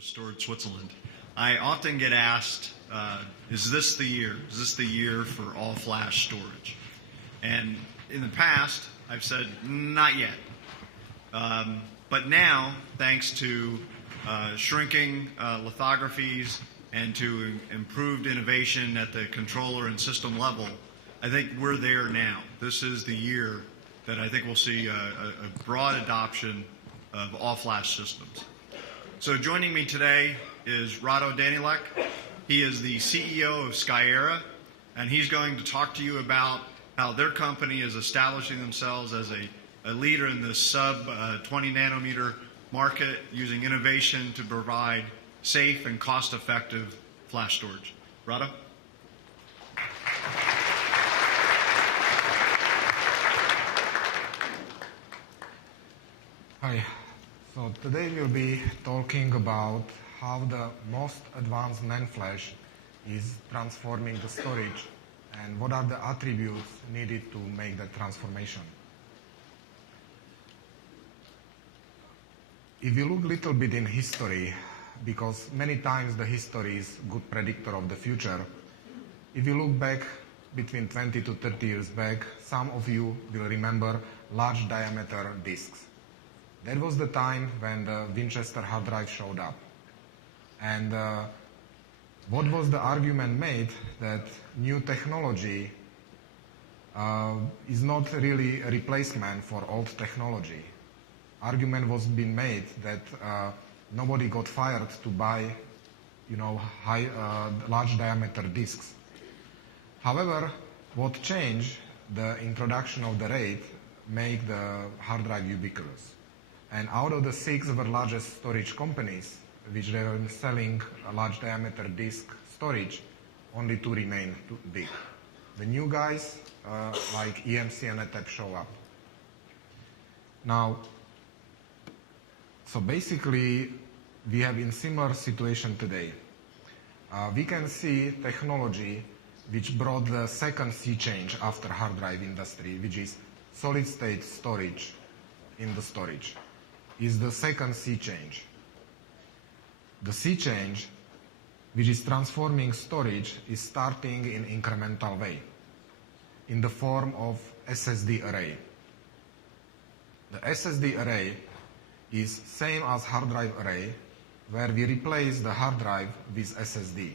with Storage Switzerland. I often get asked, is this the year? Is this the year for all-flash storage? And in the past, I've said, not yet. But now, thanks to shrinking lithographies and to improved innovation at the controller and system level, I think we're there now. This is the year that I think we'll see a broad adoption of all-flash systems. So joining me today is Danilak. He is the CEO of Skyera, and he's going to talk to you about how their company is establishing themselves as a leader in the sub-20 nanometer market using innovation to provide safe and cost-effective flash storage. Rado? Hi. So today we'll be talking about how the most advanced NAND flash is transforming the storage and what are the attributes needed to make that transformation. If you look a little bit in history, because many times the history is a good predictor of the future, if you look back between 20 to 30 years back, some of you will remember large diameter disks. That was the time when the Winchester hard drive showed up. And what was the argument made that new technology is not really a replacement for old technology. Argument was being made that nobody got fired to buy, large diameter disks. However, what changed, the introduction of the RAID made the hard drive ubiquitous. And out of the 6 of the largest storage companies, which they were selling a large diameter disk storage, only 2 remain too big. The new guys, like EMC and NetApp, show up. Now, so basically, we have in similar situation today. We can see technology which brought the second sea change after hard drive industry, which is solid state storage in the storage, is the second sea change. The sea change, which is transforming storage, is starting in incremental way, in the form of SSD array. The SSD array is same as hard drive array, where we replace the hard drive with SSD.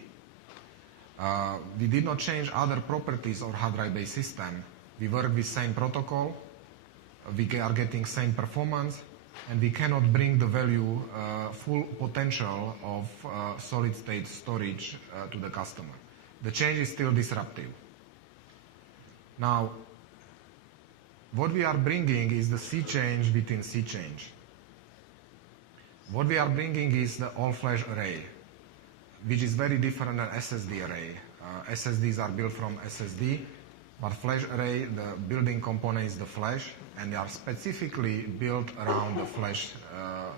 We did not change other properties of hard drive-based system. We work with same protocol, we are getting same performance, and we cannot bring the value, full potential of solid-state storage to the customer. The change is still disruptive. Now, what we are bringing is the sea change within sea change. What we are bringing is the all-flash array, which is very different than SSD array. SSDs are built from SSD, but flash array, the building component is the flash, and they are specifically built around the flash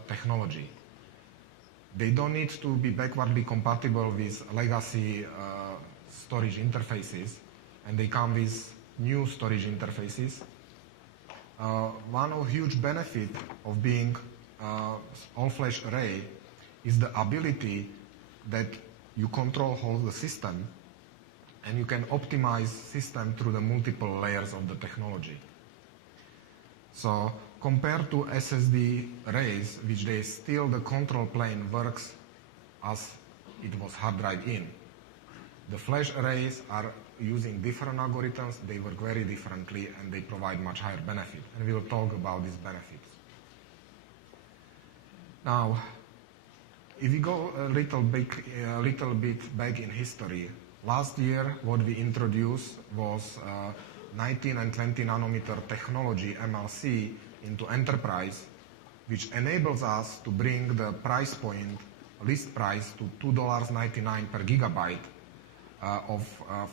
technology. They don't need to be backwardly compatible with legacy storage interfaces, and they come with new storage interfaces. One of huge benefit of being all-flash array is the ability that you control whole the system, and you can optimize system through the multiple layers of the technology. So compared to SSD arrays, which they still the control plane works as it was hard drive in. The flash arrays are using different algorithms, they work very differently, and they provide much higher benefit. And we will talk about these benefits. Now, if we go a little bit back in history, last year what we introduced was 19 and 20 nanometer technology, MLC, into enterprise, which enables us to bring the price point, list price, to $2.99 per gigabyte of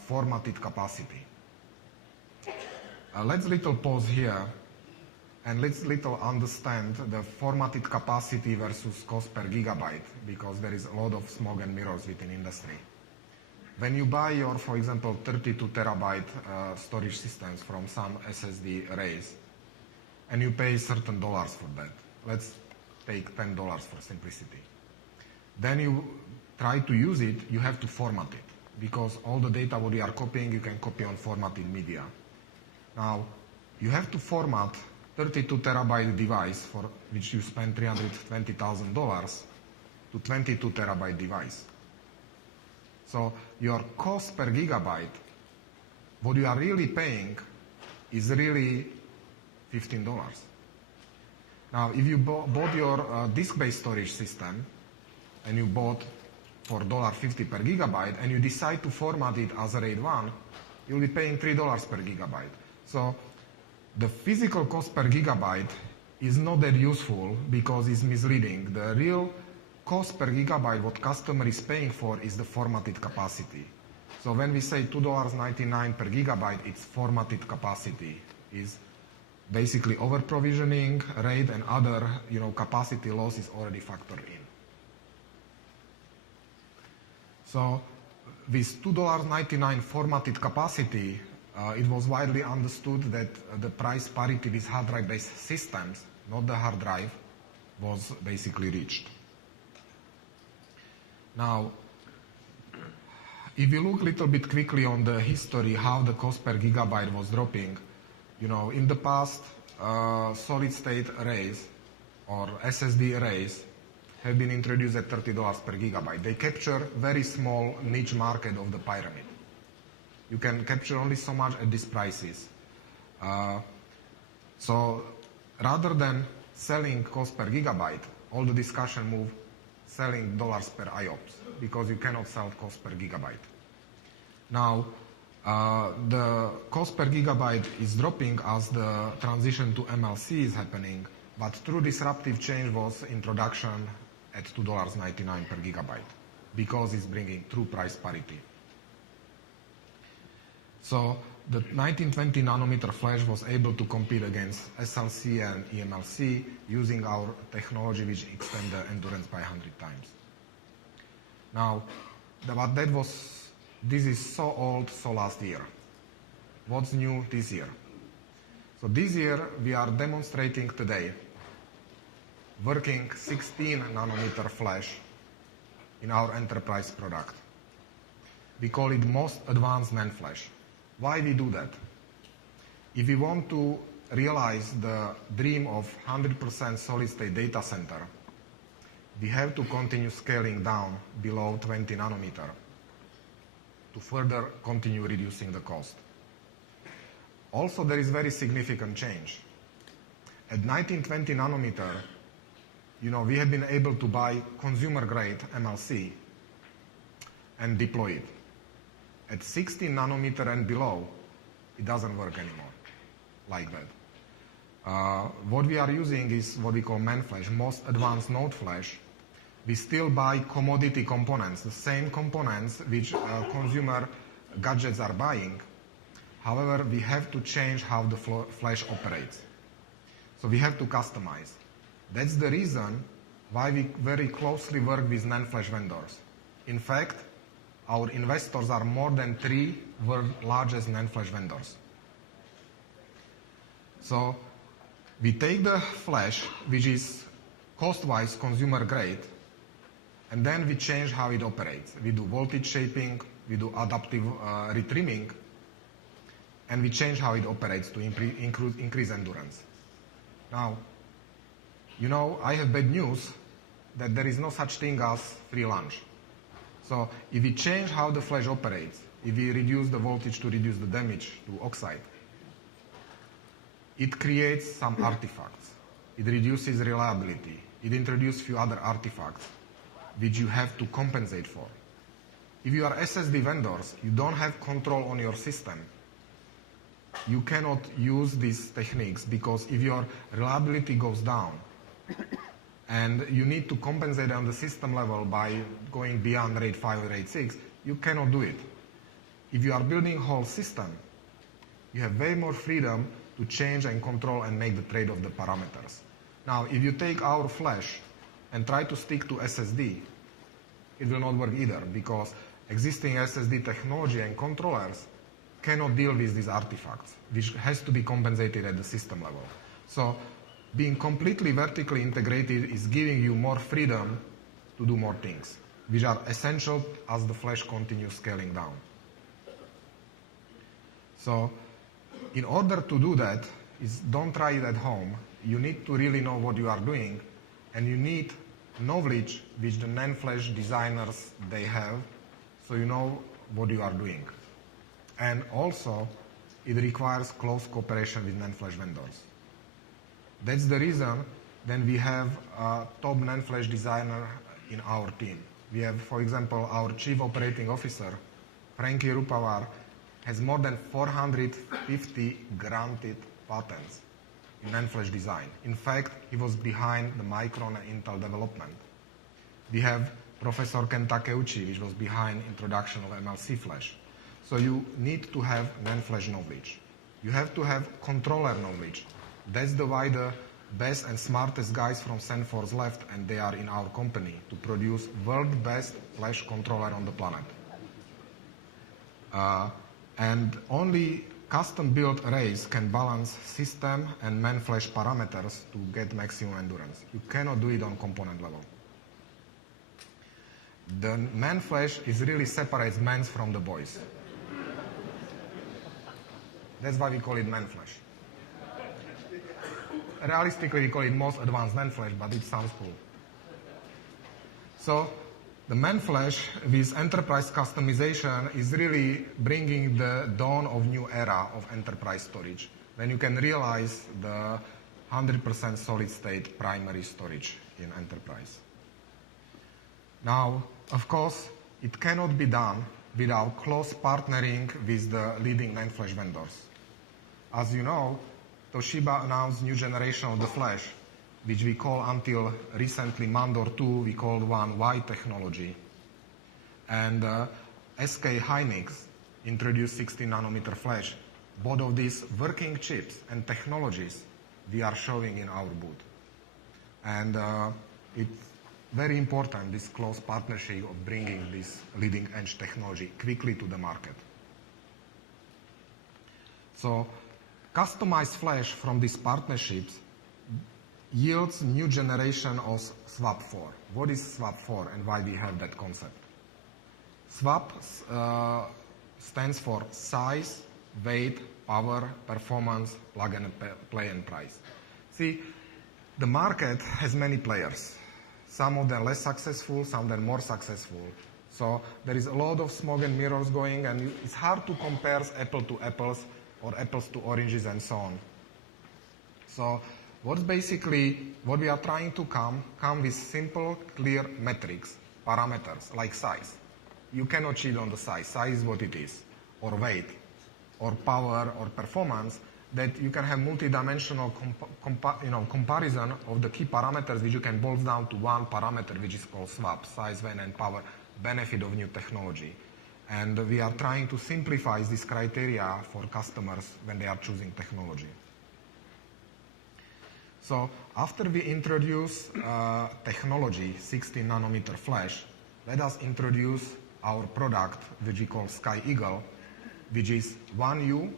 formatted capacity. Let's little pause here and let's little understand the formatted capacity versus cost per gigabyte, because there is a lot of smoke and mirrors within industry. When you buy your, for example, 32 terabyte storage systems from some SSD arrays, and you pay certain dollars for that, let's take $10 for simplicity. then you try to use it, you have to format it, because all the data what you are copying, you can copy on formatted media. Now, you have to format 32 terabyte device for which you spend $320,000 to 22 terabyte device. So your cost per gigabyte, what you are really paying is really $15. Now, if you bought your disk-based storage system and you bought for $1.50 per gigabyte and you decide to format it as a RAID 1, you'll be paying $3 per gigabyte. So the physical cost per gigabyte is not that useful because it's misleading. The real cost per gigabyte what customer is paying for is the formatted capacity. So when we say $2.99 per gigabyte, it's formatted capacity. Is basically over provisioning, RAID, and other capacity loss is already factored in. So with $2.99 formatted capacity, it was widely understood that the price parity with hard drive-based systems, not the hard drive, was basically reached. Now, if you look a little bit quickly on the history, how the cost per gigabyte was dropping, in the past, solid-state arrays or SSD arrays have been introduced at $30 per gigabyte. They capture very small niche market of the pyramid. You can capture only so much at these prices. So rather than selling cost per gigabyte, all the discussion moved selling dollars per IOPS because you cannot sell cost per gigabyte. Now, the cost per gigabyte is dropping as the transition to MLC is happening, but true disruptive change was introduction at $2.99 per gigabyte because it's bringing true price parity. So the 1920 nanometer flash was able to compete against SLC and eMLC using our technology which extend the endurance by 100 times. Now, this is so old, so last year. What's new this year? So this year we are demonstrating today working 16 nanometer flash in our enterprise product. We call it most advanced NAND flash. Why we do that? If we want to realize the dream of 100% solid-state data center, we have to continue scaling down below 20 nanometer to further continue reducing the cost. Also, there is very significant change. At 1920 nanometer, we have been able to buy consumer-grade MLC and deploy it. At 16 nanometer and below, it doesn't work anymore like that. What we are using is what we call MAN flash, most advanced node flash. We still buy commodity components, the same components which consumer gadgets are buying. However, we have to change how the flash operates. So we have to customize. That's the reason why we very closely work with NAND flash vendors. In fact, our investors are more than 3 world largest NAND flash vendors. So we take the flash, which is cost-wise consumer grade, and then we change how it operates. We do voltage shaping, we do adaptive retrimming, and we change how it operates to increase endurance. Now, I have bad news that there is no such thing as free lunch. So if we change how the flash operates, if we reduce the voltage to reduce the damage to oxide, it creates some artifacts. It reduces reliability. It introduces few other artifacts which you have to compensate for. If you are SSD vendors, you don't have control on your system. You cannot use these techniques because if your reliability goes down and you need to compensate on the system level by going beyond RAID 5 or RAID 6, you cannot do it. If you are building a whole system, you have way more freedom to change and control and make the trade of the parameters. Now, if you take our flash and try to stick to SSD, it will not work either because existing SSD technology and controllers cannot deal with these artifacts, which has to be compensated at the system level. So being completely vertically integrated is giving you more freedom to do more things, which are essential as the flash continues scaling down. So in order to do that, don't try it at home. You need to really know what you are doing, and you need knowledge which the NAND flash designers they have, so you know what you are doing. And also, it requires close cooperation with NAND flash vendors. That's the reason then we have a top NAND flash designer in our team. We have, for example, our Chief Operating Officer, Frankie Rupawar, has more than 450 granted patents in NAND flash design. In fact, he was behind the Micron and Intel development. We have Professor Ken Takeuchi, which was behind introduction of MLC flash. So you need to have NAND flash knowledge. You have to have controller knowledge. That's why the best and smartest guys from Sanford left, and they are in our company to produce world best flash controller on the planet. And only custom-built arrays can balance system and NAND flash parameters to get maximum endurance. You cannot do it on component level. The NAND flash really separates men from the boys. That's why we call it NAND flash. Realistically, we call it most advanced NAND flash, but it sounds cool. So the NAND flash with enterprise customization is really bringing the dawn of new era of enterprise storage, when you can realize the 100% solid state primary storage in enterprise. Now, of course, it cannot be done without close partnering with the leading NAND flash vendors. As you know, Toshiba announced new generation of the flash, which we call until recently Mandor 2, we called one Y technology. And SK Hynix introduced 16 nanometer flash. Both of these working chips and technologies we are showing in our booth. And it's very important, this close partnership of bringing this leading edge technology quickly to the market. So customized flash from these partnerships yields new generation of SWAP 4. What is SWAP 4 and why we have that concept? SWAP stands for size, weight, power, performance, plug and play, and price. See, the market has many players. Some of them less successful, some of them more successful. So there is a lot of smoke and mirrors going, and it's hard to compare apple to apples or apples to oranges and so on. So what we are trying to come with simple, clear metrics, parameters, like size. You cannot cheat on the size. Size is what it is. Or weight, or power, or performance, that you can have multi-dimensional comparison of the key parameters, which you can boil down to one parameter, which is called SWAP, size, weight, and power, benefit of new technology. And we are trying to simplify this criteria for customers when they are choosing technology. So after we introduce technology, 16 nanometer flash, let us introduce our product, which we call Sky Eagle, which is 1U,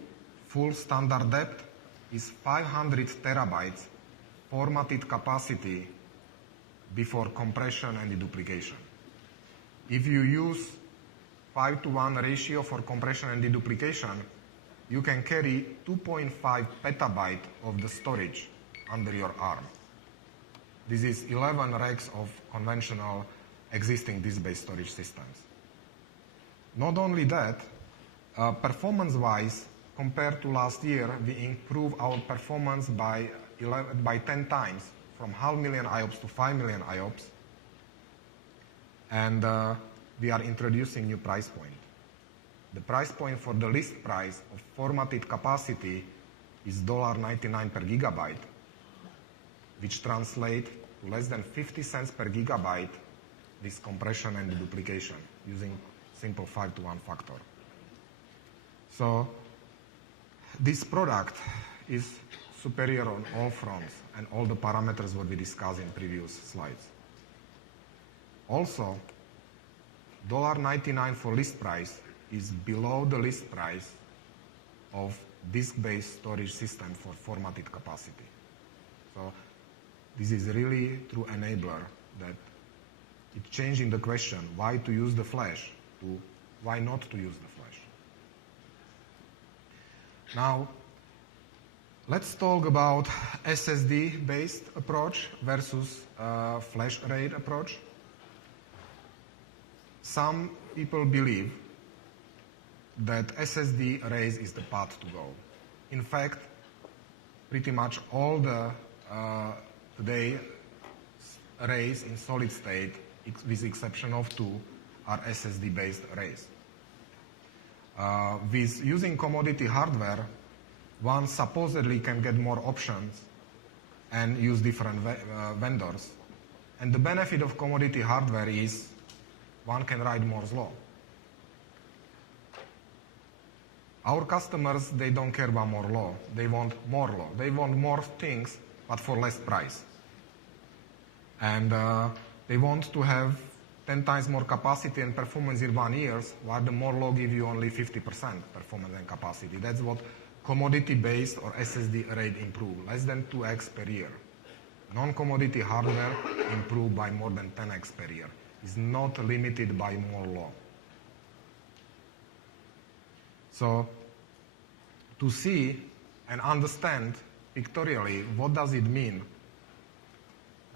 full standard depth, is 500 terabytes, formatted capacity before compression and deduplication. If you use 5:1 ratio for compression and deduplication, you can carry 2.5 petabyte of the storage under your arm. This is 11 racks of conventional existing disk-based storage systems. Not only that, performance-wise, compared to last year, we improve our performance by 10 times, from 500,000 IOPS to 5 million IOPS. And we are introducing new price point. The price point for the list price of formatted capacity is $1.99 per gigabyte, which translates to less than 50 cents per gigabyte with compression and deduplication using simple 5:1 factor. So this product is superior on all fronts and all the parameters what we discussed in previous slides. Also, $1.99 for list price is below the list price of disk-based storage system for formatted capacity. So this is really true enabler that It's changing the question, why to use the flash to why not to use the flash. Now, let's talk about SSD-based approach versus flash array approach. Some people believe that SSD arrays is the path to go. In fact, pretty much all the today arrays in solid state, with the exception of two, are SSD-based arrays. With using commodity hardware, one supposedly can get more options and use different vendors. And the benefit of commodity hardware is one can write Moore's law. Our customers, they don't care about more law. They want more law. They want more things, but for less price. And they want to have 10 times more capacity and performance in 1 year, while the more law give you only 50% performance and capacity. That's what commodity-based or SSD array improve, less than 2x per year. Non-commodity hardware improve by more than 10x per year. It's not limited by more law. So, to see and understand pictorially what does it mean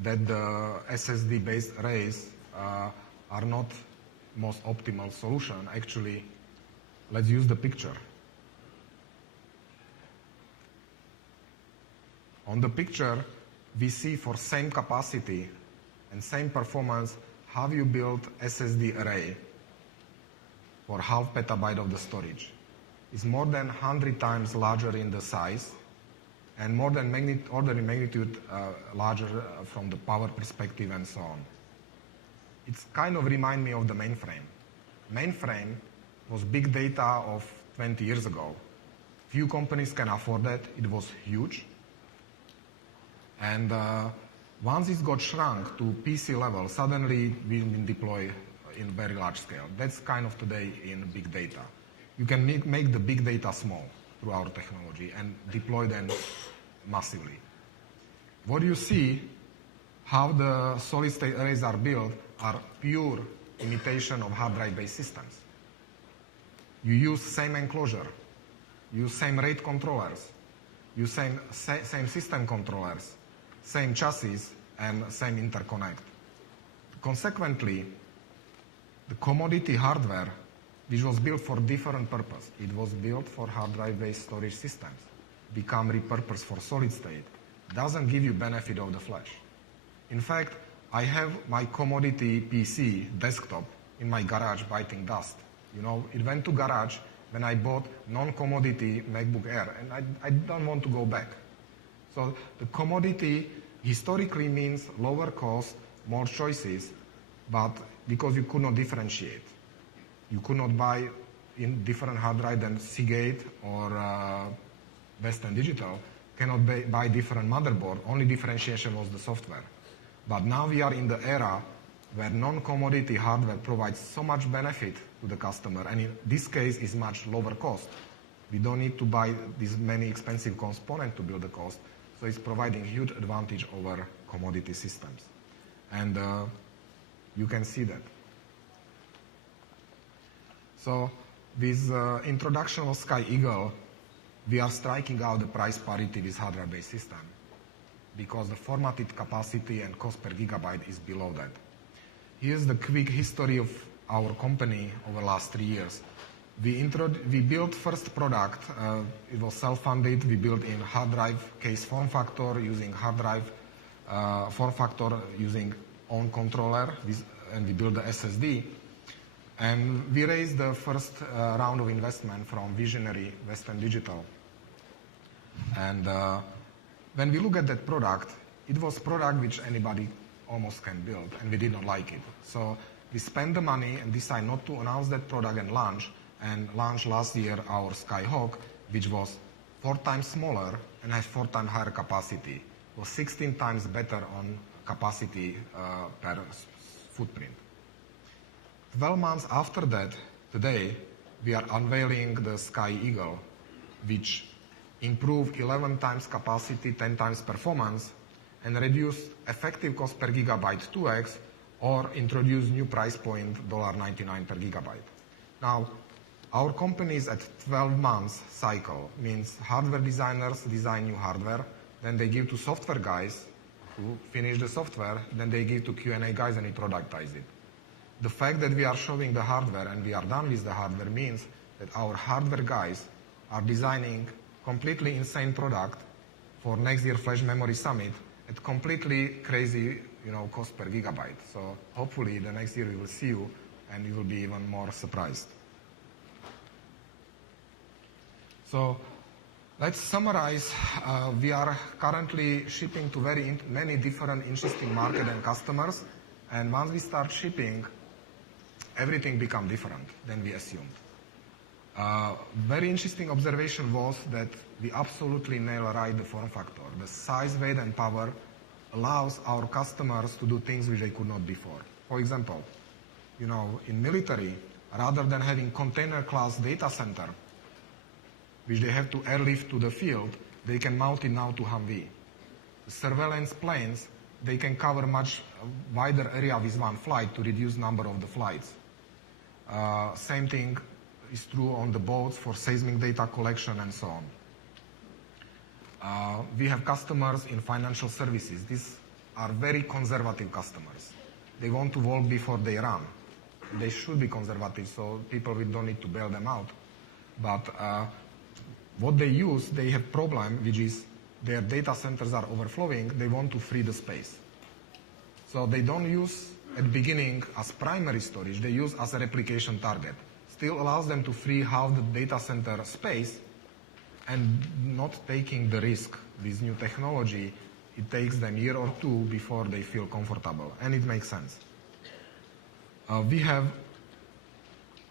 that the SSD-based arrays are not most optimal solution, actually, let's use the picture. On the picture, we see for same capacity and same performance how you build SSD array for half petabyte of the storage. It's more than 100 times larger in the size and more than order in magnitude larger from the power perspective and so on. It's kind of remind me of the mainframe. Mainframe was big data of 20 years ago. Few companies can afford that. It was huge. And once it got shrunk to PC level, suddenly we've been deployed in very large scale. That's kind of today in big data. You can make the big data small through our technology and deploy them massively. What you see, how the solid-state arrays are built, are pure imitation of hard drive-based systems. You use same enclosure, you use same rate controllers, you same system controllers, same chassis, and same interconnect. Consequently, the commodity hardware, which was built for different purpose, it was built for hard drive-based storage systems, become repurposed for solid state, doesn't give you benefit of the flash. In fact, I have my commodity PC desktop in my garage biting dust. You know, it went to garage when I bought non-commodity MacBook Air, and I don't want to go back. So the commodity historically means lower cost, more choices, but because you could not differentiate. You could not buy in different hard drive than Seagate or Western Digital, cannot buy different motherboard, only differentiation was the software. But now we are in the era where non-commodity hardware provides so much benefit to the customer, and in this case is much lower cost. We don't need to buy these many expensive components to build the cost, so it's providing huge advantage over commodity systems. And you can see that. So with introduction of Sky Eagle, we are striking out the price parity with hardware-based system because the formatted capacity and cost per gigabyte is below that. Here's the quick history of our company over the last 3 years. We built first product, it was self-funded, we built in hard drive case form factor using hard drive form factor using own controller, and we built the SSD. And we raised the first round of investment from visionary Western Digital. And when we look at that product, it was a product which anybody almost can build, and we did not like it. So we spent the money and decided not to announce that product and launched last year our Skyhawk, which was 4 times smaller and has 4 times higher capacity. It was 16 times better on capacity per footprint. 12 months after that, today, we are unveiling the Sky Eagle, which improved 11 times capacity, 10 times performance, and reduced effective cost per gigabyte 2x, or introduce new price point $1.99 per gigabyte. Now, our company is at 12 months cycle, means hardware designers design new hardware, then they give to software guys who finish the software, then they give to Q&A guys and we productize it. The fact that we are showing the hardware and we are done with the hardware means that our hardware guys are designing completely insane product for next year Flash Memory Summit at completely crazy, cost per gigabyte. So hopefully the next year we will see you and you will be even more surprised. So let's summarize. We are currently shipping to many different interesting market and customers, and once we start shipping, everything becomes different than we assumed. Very interesting observation was that we absolutely nail right the form factor. The size, weight, and power allows our customers to do things which they could not before. For example, in military, rather than having container class data center, which they have to airlift to the field, they can mount it now to Humvee. The surveillance planes, they can cover much wider area with one flight to reduce number of the flights. Same thing is true on the boats for seismic data collection and so on. We have customers in financial services. These are very conservative customers. They want to walk before they run. They should be conservative, so people don't need to bail them out. But what they use, they have problem, which is their data centers are overflowing. They want to free the space. So they don't use at the beginning as primary storage. They use as a replication target. Still allows them to free half the data center space and not taking the risk with new technology. It takes them a year or two before they feel comfortable, and it makes sense. We have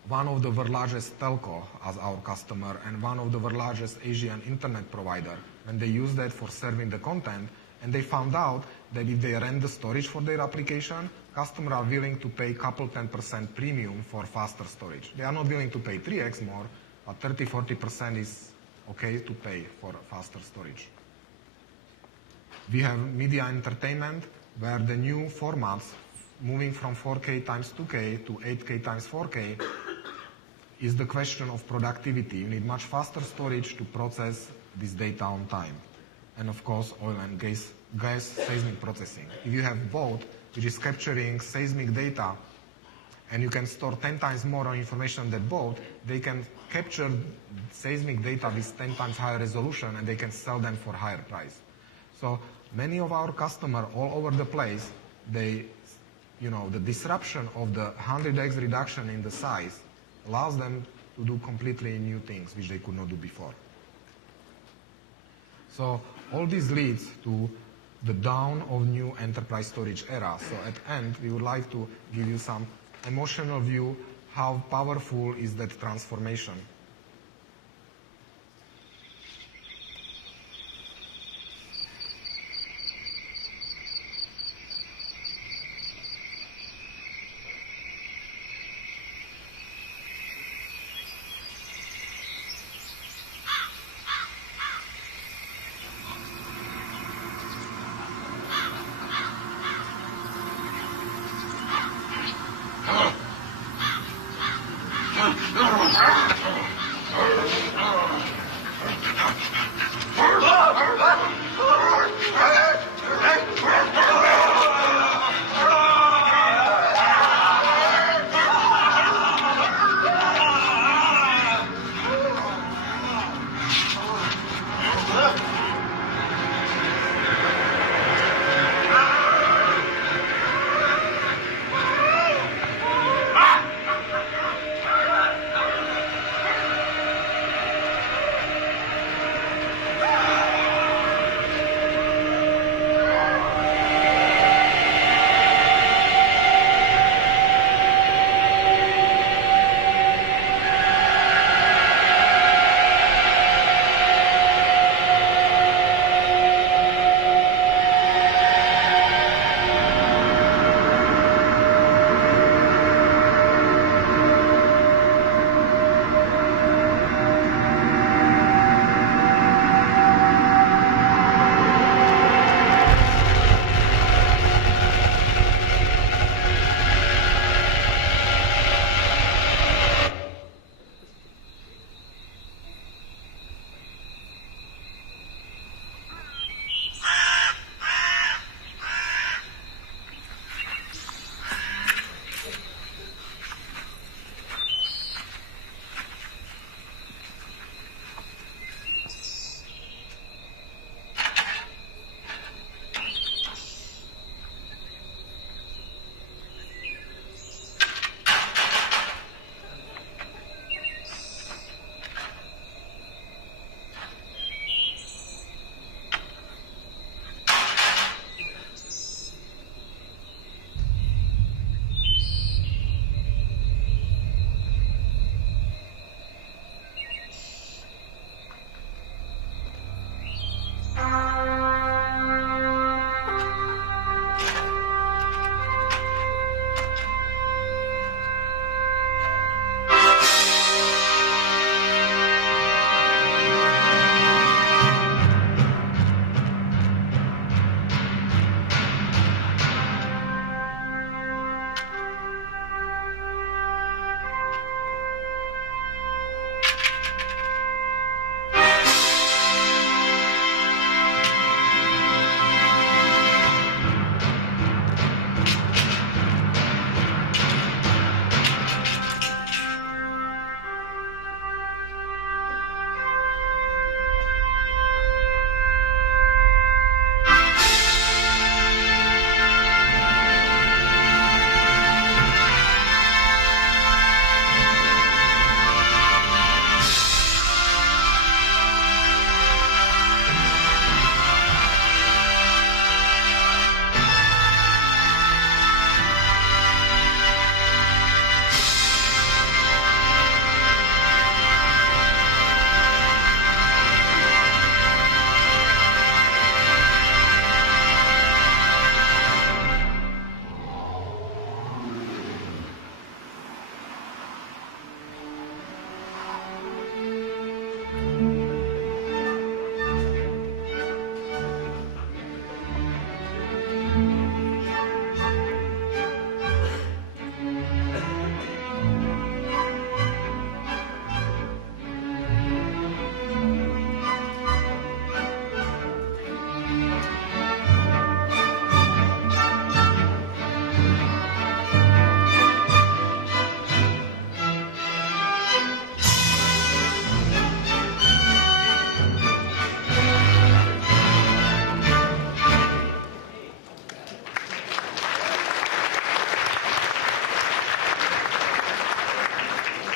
one of the world's largest telco as our customer and one of the world's largest Asian internet provider, and they use that for serving the content, and they found out that if they rent the storage for their application, customers are willing to pay couple 10% premium for faster storage. They are not willing to pay 3x more, but 30-40% is okay to pay for faster storage. We have media entertainment, where the new formats moving from 4K times 2K to 8K times 4K is the question of productivity. You need much faster storage to process this data on time. And of course, oil and gas seismic processing. If you have boat, which is capturing seismic data, and you can store 10 times more information than boat, they can capture seismic data with 10 times higher resolution, and they can sell them for higher price. So many of our customers all over the place, the disruption of the 100x reduction in the size allows them to do completely new things which they could not do before. So all this leads to the dawn of new enterprise storage era. So at the end, we would like to give you some emotional view how powerful is that transformation.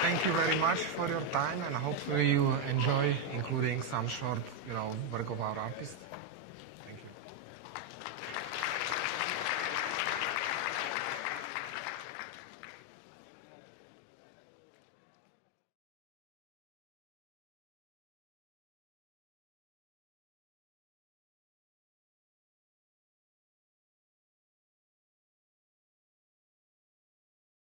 Thank you very much for your time, and hopefully you enjoy including some short, work of our artists.